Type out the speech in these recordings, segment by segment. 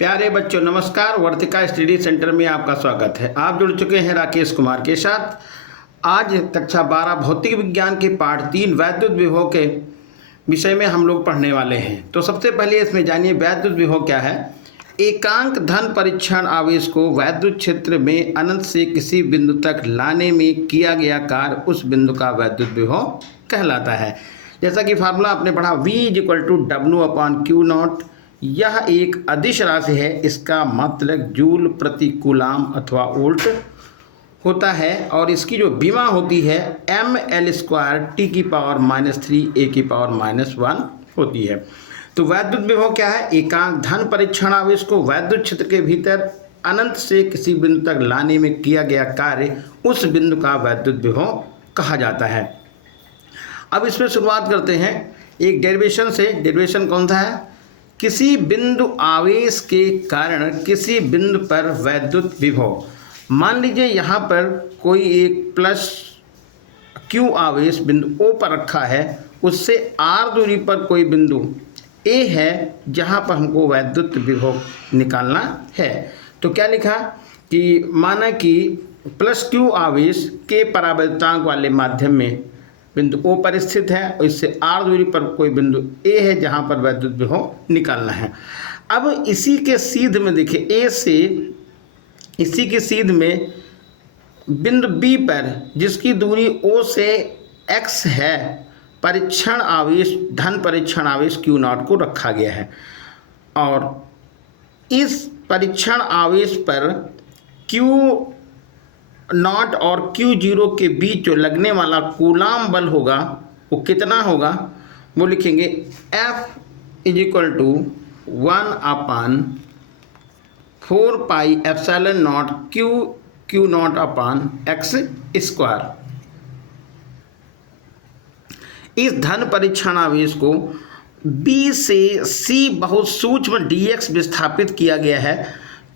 प्यारे बच्चों नमस्कार। वर्तिका स्टडी सेंटर में आपका स्वागत है। आप जुड़ चुके हैं राकेश कुमार के साथ। आज कक्षा 12 भौतिक विज्ञान के पाठ 3 वैद्युत विभव के विषय में हम लोग पढ़ने वाले हैं। तो सबसे पहले इसमें जानिए वैद्युत विभव क्या है। एकांक धन परीक्षण आवेश को वैद्युत क्षेत्र में अनंत से किसी बिंदु तक लाने में किया गया कार्य उस बिंदु का वैद्युत विभव कहलाता है। जैसा कि फार्मूला आपने पढ़ा V=W/Q0। यह एक अदिश राशि है। इसका मतलब जूल प्रति कूलाम अथवा वोल्ट होता है और इसकी जो विमा होती है mL²T⁻³ होती है। तो वैद्युत विभव क्या है। एकांक धन परीक्षण आवेश को वैद्युत क्षेत्र के भीतर अनंत से किसी बिंदु तक लाने में किया गया कार्य उस बिंदु का वैद्युत विभव कहा जाता है। अब इसमें शुरुआत करते हैं एक डेरिवेशन से। डेरिवेशन कौन सा है। किसी बिंदु आवेश के कारण किसी बिंदु पर वैद्युत विभव। मान लीजिए यहाँ पर कोई एक प्लस Q आवेश बिंदु O पर रखा है, उससे R दूरी पर कोई बिंदु A है जहाँ पर हमको वैद्युत विभव निकालना है। तो क्या लिखा कि माना कि प्लस Q आवेश के परावर्तनांक वाले माध्यम में बिंदु O पर स्थित है और इससे R दूरी पर कोई बिंदु A है जहाँ पर वैद्युत विभव निकालना है। अब इसी के सीध में देखिए A से इसी के सीध में बिंदु B पर जिसकी दूरी O से X है परीक्षण आवेश धन परीक्षण आवेश Q0 को रखा गया है और इस परीक्षण आवेश पर Q0 और Q0 के बीच जो लगने वाला कूलाम बल होगा वो कितना होगा। वो लिखेंगे F=1/4πε0 Q0/x²। इस धन परीक्षण आवेश को B से C बहुत सूक्ष्म dx विस्थापित किया गया है।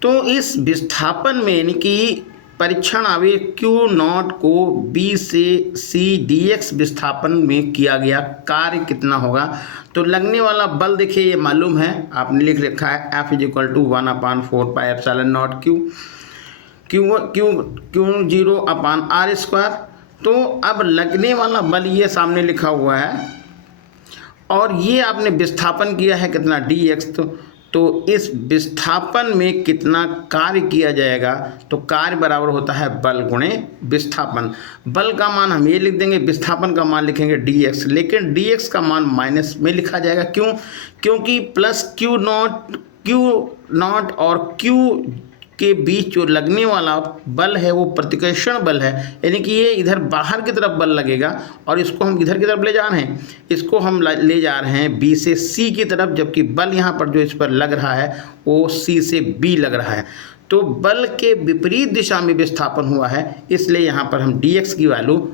तो इस विस्थापन में यानी कि परीक्षण आवेश Q0 को B से C dx विस्थापन में किया गया कार्य कितना होगा। तो लगने वाला बल देखिए ये मालूम है, आपने लिख रखा है F=1/4πε0Q0/r²। तो अब लगने वाला बल ये सामने लिखा हुआ है और ये आपने विस्थापन किया है कितना dx। तो इस विस्थापन में कितना कार्य किया जाएगा। तो कार्य बराबर होता है बल गुणे विस्थापन। बल का मान हम ये लिख देंगे, विस्थापन का मान लिखेंगे dx, लेकिन dx का मान माइनस में लिखा जाएगा। क्यों। क्योंकि प्लस Q0 और Q के बीच जो लगने वाला बल है वो प्रतिकर्षण बल है, यानी कि ये इधर बाहर की तरफ बल लगेगा और इसको हम इधर की तरफ ले जा रहे हैं। इसको हम ले जा रहे हैं B से C की तरफ, जबकि बल यहाँ पर जो इस पर लग रहा है वो C से B लग रहा है। तो बल के विपरीत दिशा में विस्थापन हुआ है, इसलिए यहाँ पर हम dx की वैल्यू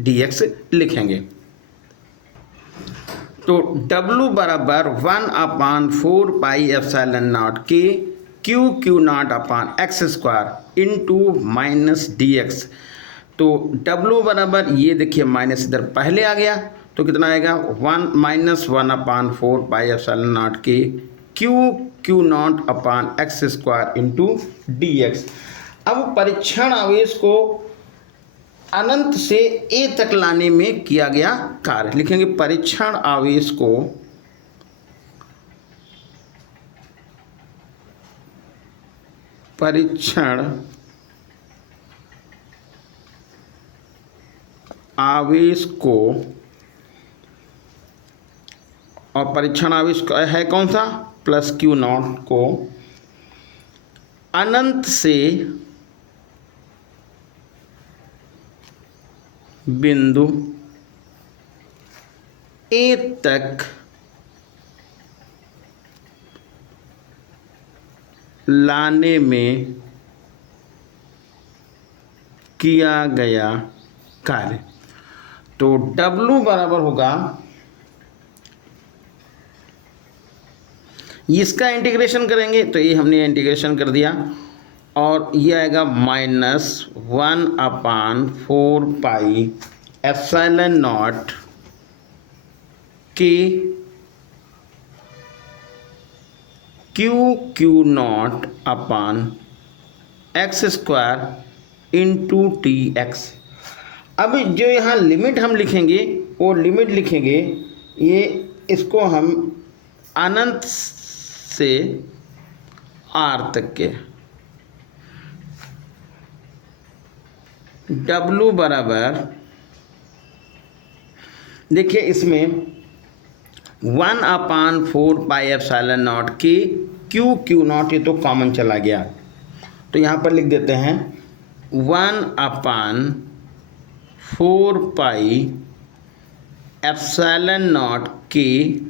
-dx लिखेंगे। तो W=1/4πε0 Q0/x² -dx। तो W बराबर ये देखिए माइनस इधर पहले आ गया तो कितना आएगा 1-1/4πε0 Q0/x² dx। अब परीक्षण आवेश को अनंत से A तक लाने में किया गया कार्य लिखेंगे। परीक्षण आवेश को परीक्षण आवेश को और परीक्षण आवेश है कौन सा प्लस Q0 को अनंत से बिंदु A तक लाने में किया गया कार्य। तो W बराबर होगा, इसका इंटीग्रेशन करेंगे तो ये हमने इंटीग्रेशन कर दिया और ये आएगा -1/4πε0 के Q not upon x square into T x. अब जो यहाँ लिमिट हम लिखेंगे वो लिमिट लिखेंगे, ये इसको हम अनंत से आर तक के, W बराबर, देखिए इसमें 1/4πε0 के क्यू नॉट, ये तो कॉमन चला गया, तो यहाँ पर लिख देते हैं 1/4πε0 के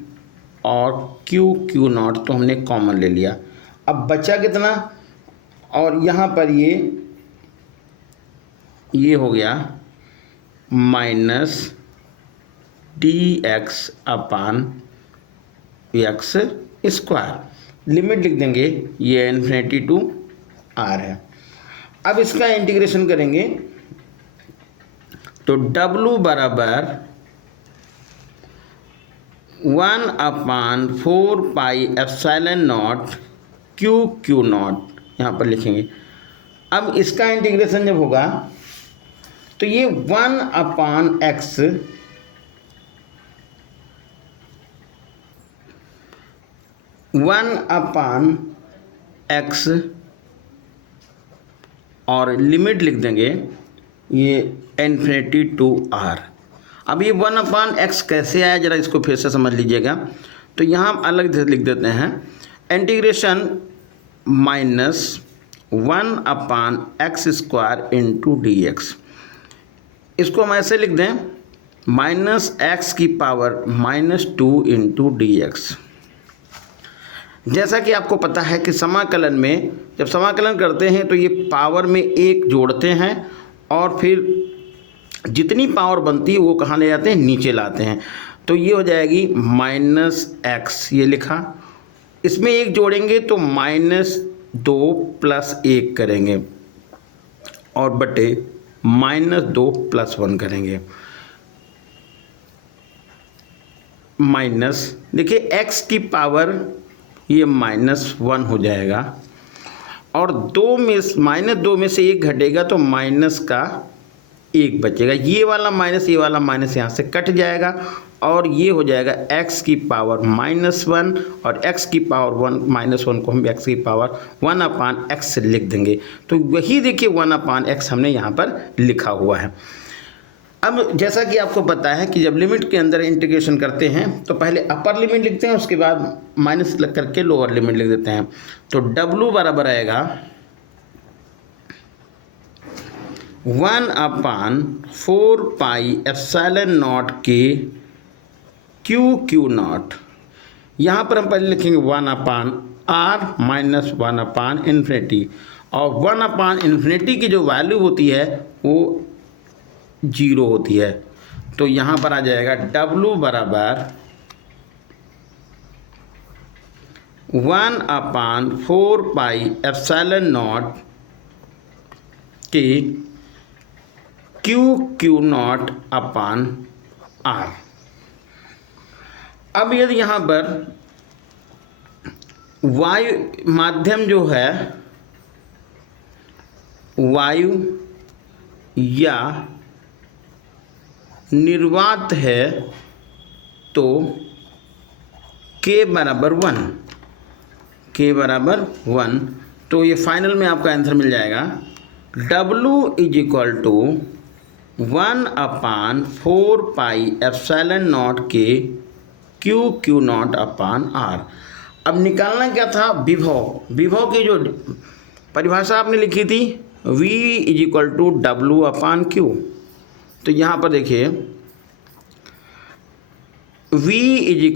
और क्यू नॉट तो हमने कॉमन ले लिया। अब बचा कितना, और यहाँ पर ये हो गया माइनस dx अपान एक्स स्क्वायर। लिमिट लिख देंगे, ये इन्फिनिटी टू आर है। अब इसका इंटीग्रेशन करेंगे तो W बराबर 1/4πε0 क्यू नॉट यहाँ पर लिखेंगे। अब इसका इंटीग्रेशन जब होगा तो ये 1/x और लिमिट लिख देंगे ये इन्फिनिटी टू आर। अब ये 1/x कैसे आया, जरा इसको फिर से समझ लीजिएगा। तो यहाँ अलग से लिख देते हैं, integration minus 1/x² into D x. इसको हम ऐसे लिख दें -x की पावर -2 इंटू डी एक्स। जैसा कि आपको पता है कि समाकलन में जब समाकलन करते हैं तो ये पावर में एक जोड़ते हैं और फिर जितनी पावर बनती है वो कहाँ ले जाते हैं, नीचे लाते हैं। तो ये हो जाएगी -x, ये लिखा, इसमें एक जोड़ेंगे तो -2 + 1 करेंगे और बटे -2 + 1 करेंगे। माइनस, देखिए x की पावर ये -1 हो जाएगा और -2 में से 1 घटेगा तो माइनस का 1 बचेगा। ये वाला माइनस यहाँ से कट जाएगा और ये हो जाएगा x की पावर -1 और x की पावर 1 को हम x की पावर 1/x से लिख देंगे। तो वही देखिए 1/x हमने यहाँ पर लिखा हुआ है। अब जैसा कि आपको पता है कि जब लिमिट के अंदर इंटीग्रेशन करते हैं तो पहले अपर लिमिट लिखते हैं, उसके बाद माइनस लग करके लोअर लिमिट लिख देते हैं। तो W बराबर आएगा 1/4πε0 के क्यू नॉट। यहाँ पर हम पहले लिखेंगे 1/r माइनस 1/∞, और 1/∞ की जो वैल्यू होती है वो 0 होती है। तो यहाँ पर आ जाएगा W बराबर 1/4πε0 के क्यू नॉट अपान R। अब यदि यहाँ पर वायु माध्यम जो है, वायु या निर्वात है तो k बराबर 1, तो ये फाइनल में आपका आंसर मिल जाएगा W = 1/4πε0 के क्यू नॉट अपान R। अब निकालना क्या था, विभव की जो परिभाषा आपने लिखी थी V = W/Q। तो यहाँ पर देखिए V =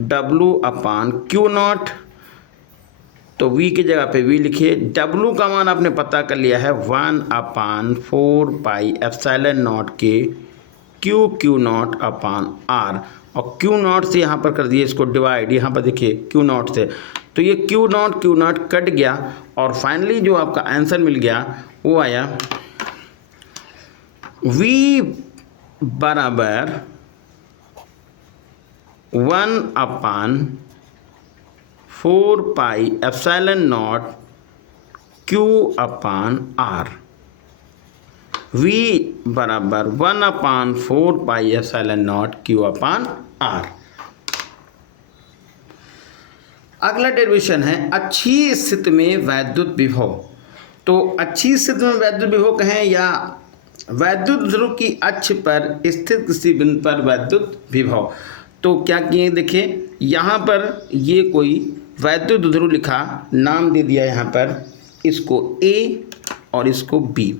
W/Q0, तो V की जगह पे V लिखिए। W का मान आपने पता कर लिया है 1/4πε0 के क्यू नॉट अपान R, और क्यू नॉट से यहाँ पर कर दिए इसको डिवाइड, यहाँ पर देखिए क्यू नॉट से, तो ये क्यू नॉट कट गया और फाइनली जो आपका आंसर मिल गया वो आया V बराबर 1/4 4 pi epsilon naught Q upon R, V बराबर 1 upon 4 pi epsilon naught Q upon R। अगला डेरिवेशन है अच्छी स्थिति में वैद्युत विभव। तो अच्छी स्थिति में वैद्युत विभव कहें या वैद्युत ध्रुव की अक्ष पर स्थित किसी बिंदु पर वैद्युत विभव। तो क्या किए देखिए, यहाँ पर ये कोई वैद्युत ध्रुव लिखा, नाम दे दिया यहाँ पर, इसको A और इसको B।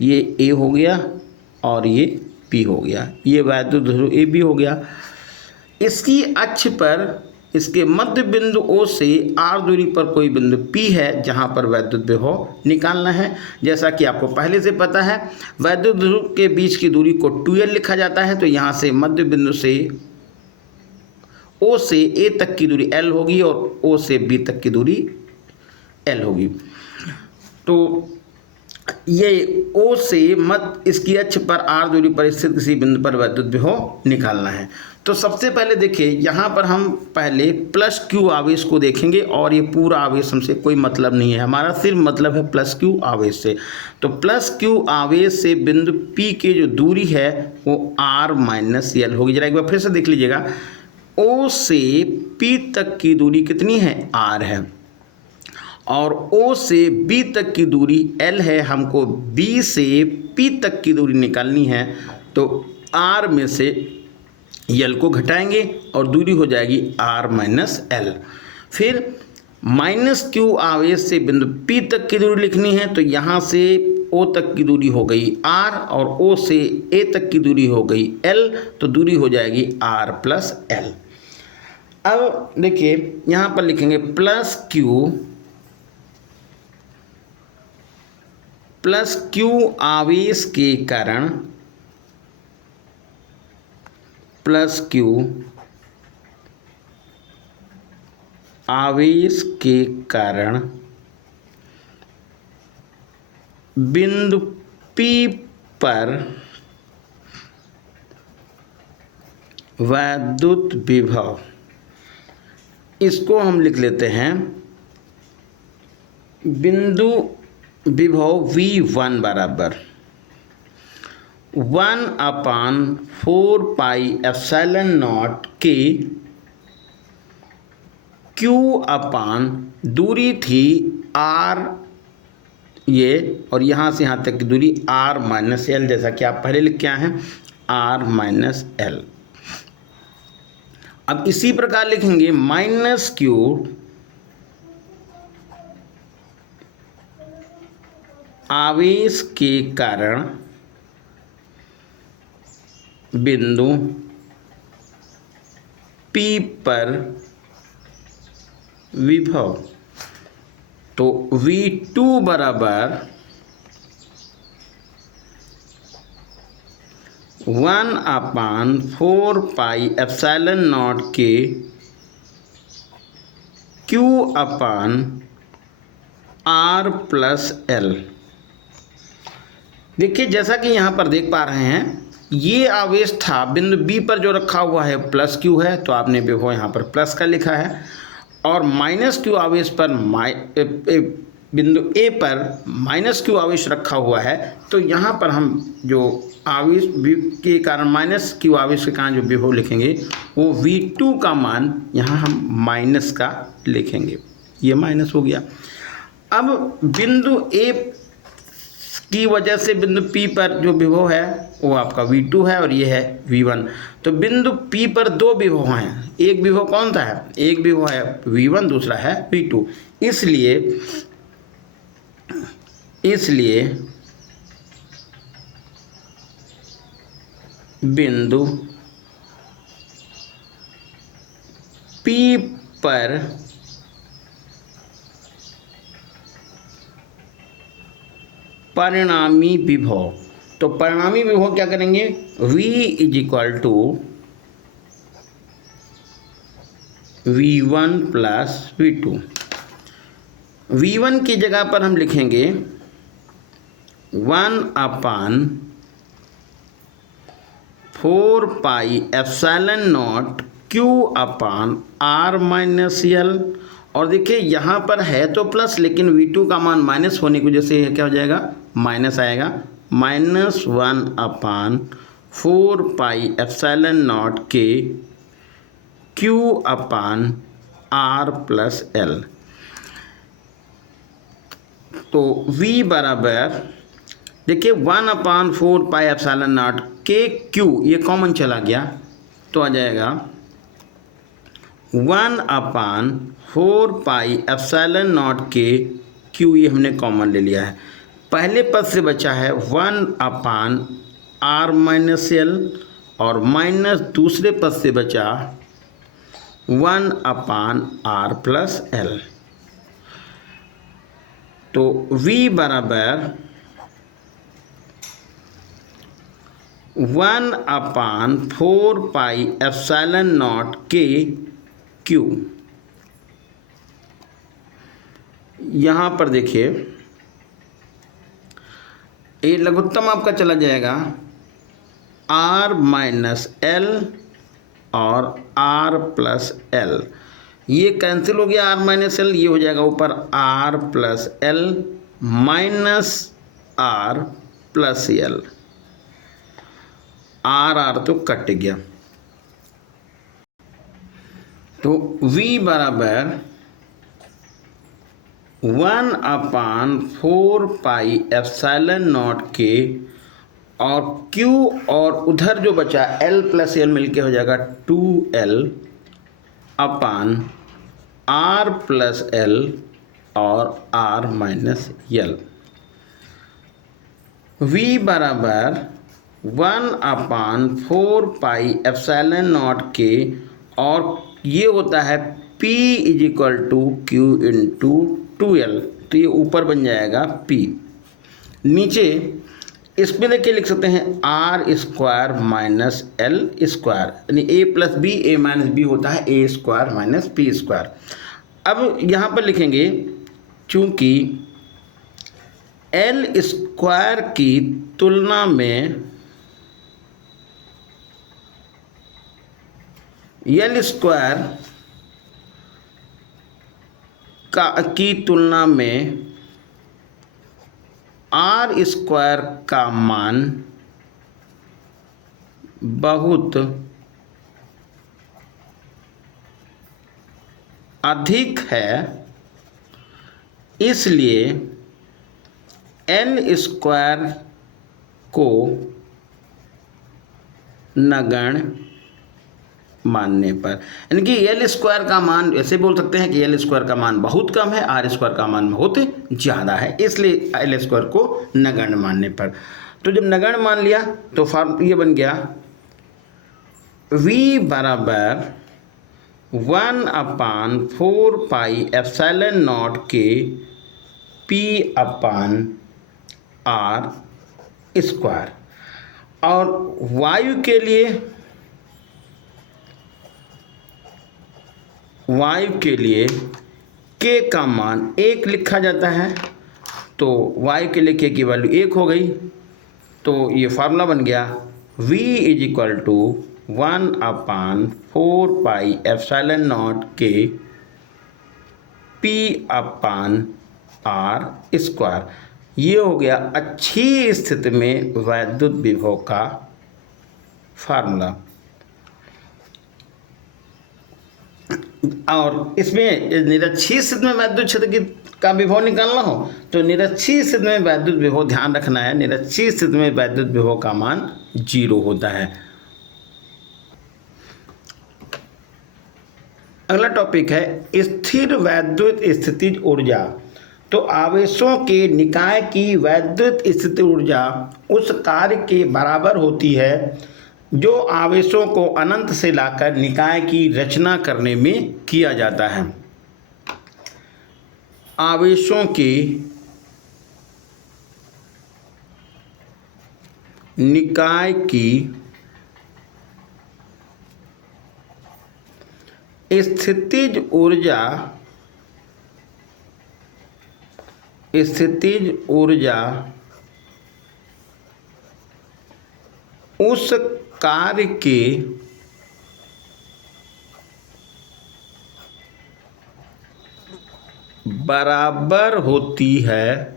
ये A हो गया और ये B हो गया, ये वैद्युत ध्रुव AB हो गया। इसकी अक्ष पर इसके मध्य बिंदु O से R दूरी पर कोई बिंदु P है जहाँ पर वैद्युत विभव निकालना है। जैसा कि आपको पहले से पता है, वैद्युत ध्रुव के बीच की दूरी को 2L लिखा जाता है। तो यहाँ से मध्य बिंदु से O से A तक की दूरी L होगी और O से B तक की दूरी L होगी। तो ये O से मध्य इसकी अक्ष पर R दूरी पर स्थित किसी बिंदु पर वैद्युत विभव निकालना है। तो सबसे पहले देखिए, यहाँ पर हम पहले प्लस Q आवेश को देखेंगे और ये पूरा आवेश हमसे कोई मतलब नहीं है, हमारा सिर्फ मतलब है प्लस Q आवेश से। तो प्लस Q आवेश से बिंदु P की जो दूरी है वो R माइनस L होगी। जरा एक बार फिर से देख लीजिएगा, O से P तक की दूरी कितनी है, R है, और O से B तक की दूरी L है। हमको B से P तक की दूरी निकालनी है, तो R में से L को घटाएंगे और दूरी हो जाएगी R माइनस L। फिर माइनस Q आवेश से बिंदु P तक की दूरी लिखनी है, तो यहाँ से O तक की दूरी हो गई R और O से A तक की दूरी हो गई L, तो दूरी हो जाएगी R प्लस L। अब देखिए यहाँ पर लिखेंगे प्लस Q आवेश के कारण, प्लस Q आवेश के कारण बिंदु P पर वैद्युत विभव, इसको हम लिख लेते हैं बिंदु विभव V1 बराबर 1 अपान 4 पाई एप्सिलॉन नॉट के Q अपान दूरी थी R ये, और यहाँ से यहाँ तक की दूरी R माइनस L, जैसा कि आप पहले लिख के आए हैं R माइनस L। अब इसी प्रकार लिखेंगे माइनस Q आवेश के कारण बिंदु P पर विभव। तो V2 बराबर 1 अपान 4 पाई एप्सिलॉन नॉट के Q upon R plus L। देखिए जैसा कि यहाँ पर देख पा रहे हैं, ये आवेश था बिंदु B पर जो रखा हुआ है प्लस Q है, तो आपने विभव यहाँ पर प्लस का लिखा है, और माइनस Q आवेश पर बिंदु A पर माइनस Q आवेश रखा हुआ है। तो यहाँ पर हम जो आवेश के कारण माइनस Q आवेश के कारण जो विभव लिखेंगे वो V2 का मान यहाँ हम माइनस का लिखेंगे, ये माइनस हो गया। अब बिंदु A की वजह से बिंदु P पर जो विभव है वो आपका V2 है और ये है V1। तो बिंदु P पर दो विभव हैं, एक विभव कौन सा है, एक विभव है V1, दूसरा है V2। इसलिए बिंदु P पर परिणामी विभव, तो परिणामी विभव क्या करेंगे, V is equal to V1 plus V2। V1 की जगह पर हम लिखेंगे 1 upon 4 pi epsilon naught Q upon R minus L, और देखिए यहाँ पर है तो प्लस, लेकिन V2 का मान माइनस होने की वजह से यह क्या हो जाएगा, माइनस आएगा। -1/4 पाई एप्सिलॉन नॉट के Q/R+L। तो V बराबर देखिए 1/4 पाई एप्सिलॉन नॉट के Q, ये कॉमन चला गया तो आ जाएगा 1/4 पाई एप्सिलॉन नॉट के Q, ये हमने कॉमन ले लिया है। पहले पद से बचा है 1/R-L और माइनस दूसरे पद से बचा 1/R+L। तो V बराबर 1/4 पाई एप्सिलॉन नॉट के Q। यहाँ पर देखिए ये लघुत्तम आपका चला जाएगा R-L और R+L, ये कैंसिल हो गया R-L, ये हो जाएगा ऊपर R+L माइनस R+L, R तो कट गया। तो V बराबर 1/4 पाई एप्सिलॉन नॉट के और Q, और उधर जो बचा L+L मिलके हो जाएगा 2L/R+L और R-L। V बराबर 1/4 पाई एप्सिलॉन नॉट के, और ये होता है P = Q × 2L, तो ये ऊपर बन जाएगा P। नीचे इस पे देखिए लिख सकते हैं R² - L², यानी A+B, A-B होता है A² - P²। अब यहाँ पर लिखेंगे चूंकि L² की तुलना में L² की तुलना में R² का मान बहुत अधिक है, इसलिए L² को नगण्य मानने पर, यानी कि L² का मान, ऐसे बोल सकते हैं कि L² का मान बहुत कम है, R² का मान बहुत ज़्यादा है, इसलिए L² को नगण्य मानने पर। तो जब नगण्य मान लिया तो फॉर्म ये बन गया V बराबर 1/4 पाई एप्सिलॉन नॉट के P/R²। और वायु के लिए K का मान 1 लिखा जाता है, तो वायु के लिए K की वैल्यू 1 हो गई। तो ये फार्मूला बन गया V = 1/4 पाई एप्सिलॉन नॉट के P/R²। ये हो गया अच्छी स्थिति में वैद्युत विभव का फार्मूला। और इसमें निरक्षीय स्थिति में वैद्युत क्षेत्र का विभव निकालना हो तो निरक्षीय स्थिति में वैद्युत विभव, ध्यान रखना है, निरक्षीय स्थिति में वैद्युत विभव का मान 0 होता है। अगला टॉपिक है स्थिर वैद्युत स्थितिज ऊर्जा। तो आवेशों के निकाय की वैद्युत स्थितिज ऊर्जा उस कार्य के बराबर होती है जो आवेशों को अनंत से लाकर निकाय की रचना करने में किया जाता है। आवेशों की निकाय की स्थितिज ऊर्जा उस कार्य के बराबर होती है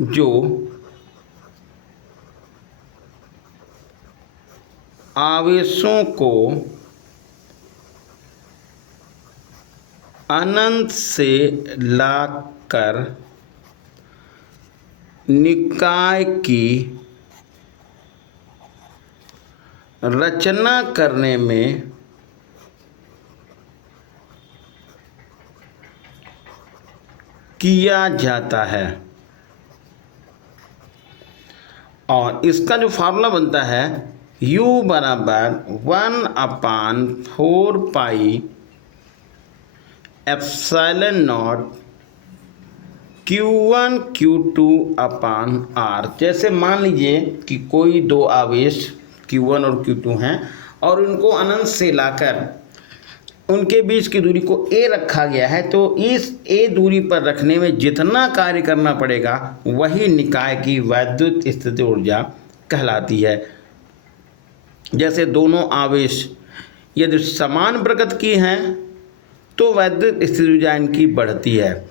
जो आवेशों को अनंत से लाकर निकाय की रचना करने में किया जाता है। और इसका जो फार्मूला बनता है U बराबर 1/4 पाई epsilon not Q1 Q2 upon R। जैसे मान लीजिए कि कोई दो आवेश Q1 और Q2 हैं और उनको अनंत से लाकर उनके बीच की दूरी को a रखा गया है, तो इस a दूरी पर रखने में जितना कार्य करना पड़ेगा वही निकाय की वैद्युत स्थितिज ऊर्जा कहलाती है। जैसे दोनों आवेश यदि समान प्रकृति की हैं तो वैद्युत स्थितिज ऊर्जा इनकी बढ़ती है,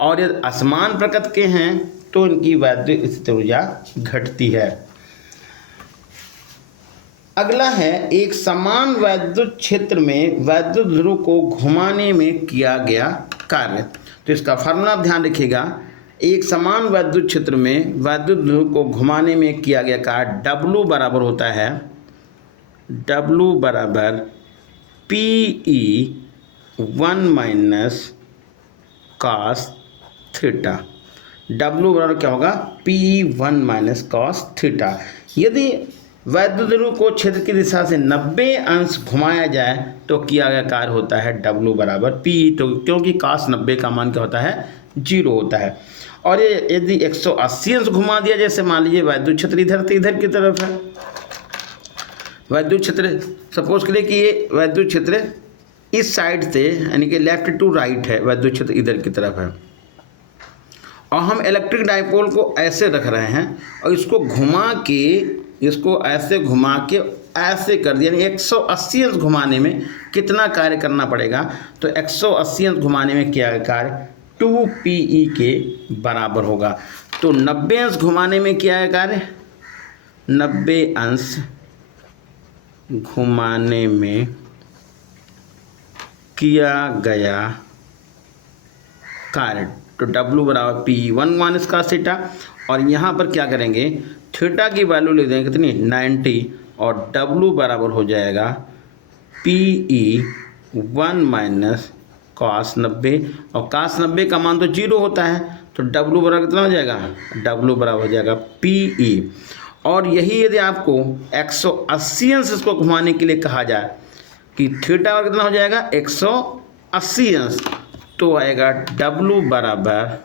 और यदि असमान प्रकृति के हैं तो इनकी वैद्युत स्थितिज ऊर्जा घटती है। अगला है एक समान वैद्युत क्षेत्र में वैद्युत ध्रुव को घुमाने में किया गया कार्य। तो इसका फार्मूला आप ध्यान रखिएगा। एक समान वैद्युत क्षेत्र में वैद्युत ध्रुव को घुमाने में किया गया कार्य W बराबर होता है W बराबर PE1 minus cos theta. W बराबर क्या होगा PE1 माइनस cos थीटा। यदि वैद्युत ध्रुव को क्षेत्र की दिशा से 90 अंश घुमाया जाए तो किया गया कार्य होता है W बराबर PE, तो क्योंकि cos 90 का मान क्या होता है 0 होता है। और ये यदि 180 अंश घुमा दिया, जैसे मान लीजिए वैद्युत क्षेत्र इधर की तरफ है, वैद्युत क्षेत्र सपोज करिए कि ये वैद्युत क्षेत्र इस साइड से यानी कि लेफ्ट टू राइट है, वैद्युत क्षेत्र इधर की तरफ है, और हम इलेक्ट्रिक डाइपोल को ऐसे रख रहे हैं और इसको घुमा के इसको ऐसे घुमा के ऐसे कर दिया, यानी 180 अंश घुमाने में कितना कार्य करना पड़ेगा, तो 180 अंश घुमाने में क्या कार्य 2PE के बराबर होगा। तो 90 अंश घुमाने में क्या है कार्य 90 अंश घुमाने में किया गया कार्य, तो W बराबर PE1 माइनस cos थीटा। और यहाँ पर क्या करेंगे थीटा की वैल्यू ले देंगे कितनी 90, और W बराबर हो जाएगा PE1 माइनस cos 90, और cos 90 का मान तो 0 होता है, तो W बराबर कितना हो जाएगा W बराबर हो जाएगा PE। और यही यदि आपको 180 अंश इसको घुमाने के लिए कहा जाए कि थीटा बराबर कितना हो जाएगा 180 अंश, तो आएगा W बराबर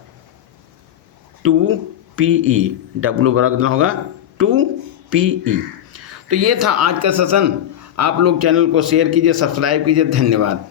2PE। W बराबर कितना होगा 2PE। तो ये था आज का सेशन। आप लोग चैनल को शेयर कीजिए, सब्सक्राइब कीजिए। धन्यवाद।